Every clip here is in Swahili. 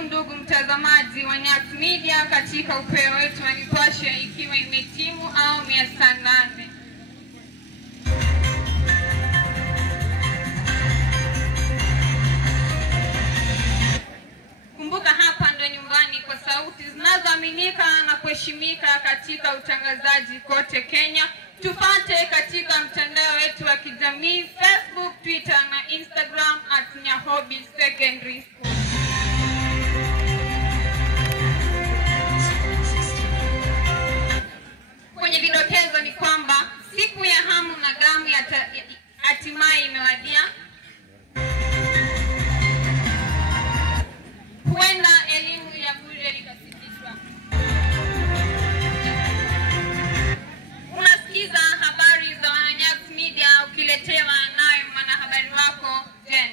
Karibu ndugu mtazamaji wa Nyas Media katika upeo wetu wa Nipashe, ikiwa imetimu awamu ya saa 8. Kumbuka hapa ndo nyumbani kwa sauti zinazoaminika na kuheshimika katika utangazaji kote Kenya. Tupate katika mtandao wetu wa kijamii Facebook, Twitter na Instagram @Nyahobi Secondary School. Kwenye vidokezo ni kwamba siku ya hamu na gamu hatimaye imewadia. Huenda elimu ya bure ikasitishwa. Unasikiza habari za Nyas Media ukiletewa naye mwanahabari wako Jen.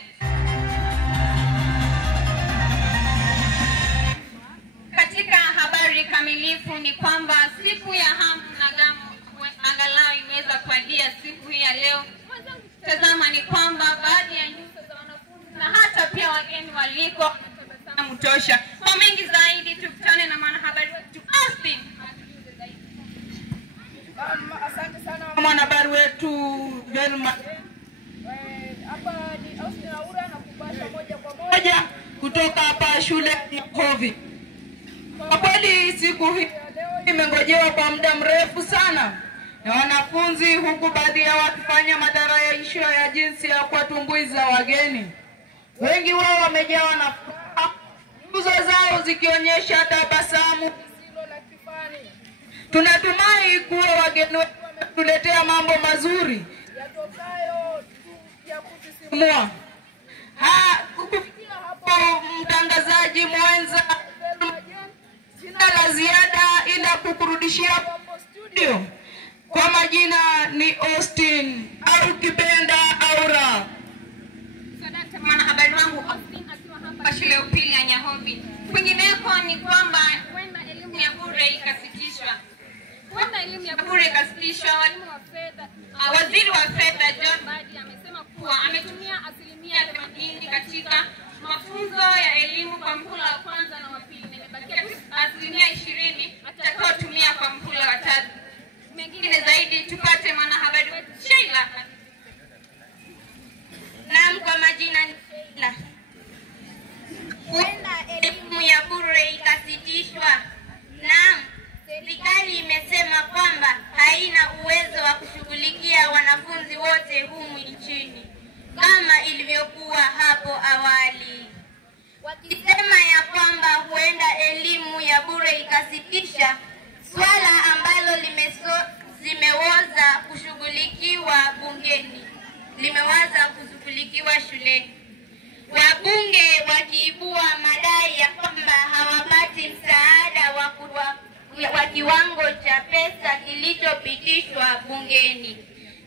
Katika habari kamilifu ni kwamba siku ya hamu na gamu angalau imeweza kuadia siku hii ya leo. Tazama ni kwamba baadhi ya nyuso za wanafunzi na hata pia wageni waliko mtosha. Kwa mengi zaidi tukutane na mwanahabari wetu Austin. Asante sana mwanahabari wetu Velma. Hapa ni Austin Aura na kupasha moja kwa moja kutoka hapa shule ya Hovi. Kwa kweli siku hii imengojewa kwa muda mrefu sana na wanafunzi, huku baadhi yao wakifanya matarajio ya jinsi ya kuwatumbuiza wageni. Wengi wao wamejawa na furaha, nyuso zao zikionyesha tabasamu lisilo la kifani. Tunatumai kuwa wageni wametuletea mambo mazuri yatokayo ya kusisimua. Kufikia hapo mtangazaji mwenza, sina la ziada ila kukurudishia hapo studio. Kwa majina ni Austin au kipenda Aura. Asante mwanahabari wangu Austin akiwa hapa shule ya upili ya Nyahobi. Kwingineko ni kwamba huenda elimu ya bure ikasitishwa. Walimu wa fedha, waziri wa fedha John Mbadi amesema kuwa ametumia asilimia 80 katika mafunzo ya elimu kwa mhula wa kwanza na wa pili. Imebakia asilimia 20 atakayotumia kwa mhula wa tatu. Mengine zaidi tupate mwanahabari wetu Sheila. Naam, kwa majina ni Sheila. Huenda elimu ya bure ikasitishwa. Naam, serikali imesema kwamba haina uwezo wa kushughulikia wanafunzi wote humu nchini kama ilivyokuwa hapo awali. Wakisema ya kwamba huenda elimu ya bure ikasitisha, swala ambalo limeweza kushughulikiwa bungeni, limeweza kushughulikiwa shuleni. Wabunge wakiibua madai ya kwamba hawapati msaada wa kiwango cha pesa kilichopitishwa bungeni.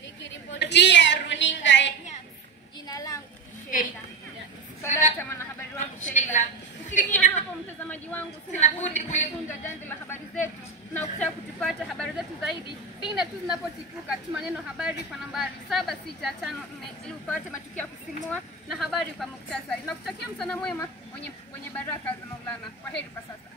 Nikiripotia runinga ya jina langu Sheila. Asante mwanahabari wangu Sheila. Kufikia hapo mtazamaji wangu, sina budi kulifunga jambo la habari zetu, na ukitaka kutupata habari zetu zaidi pindi tu zinapotipuka, tuma neno habari kwa nambari 7654 ili upate matukio ya kusisimua na habari kwa muktasari. Na kutakia mchana mwema wenye baraka za Maulana. Kwaheri kwa sasa.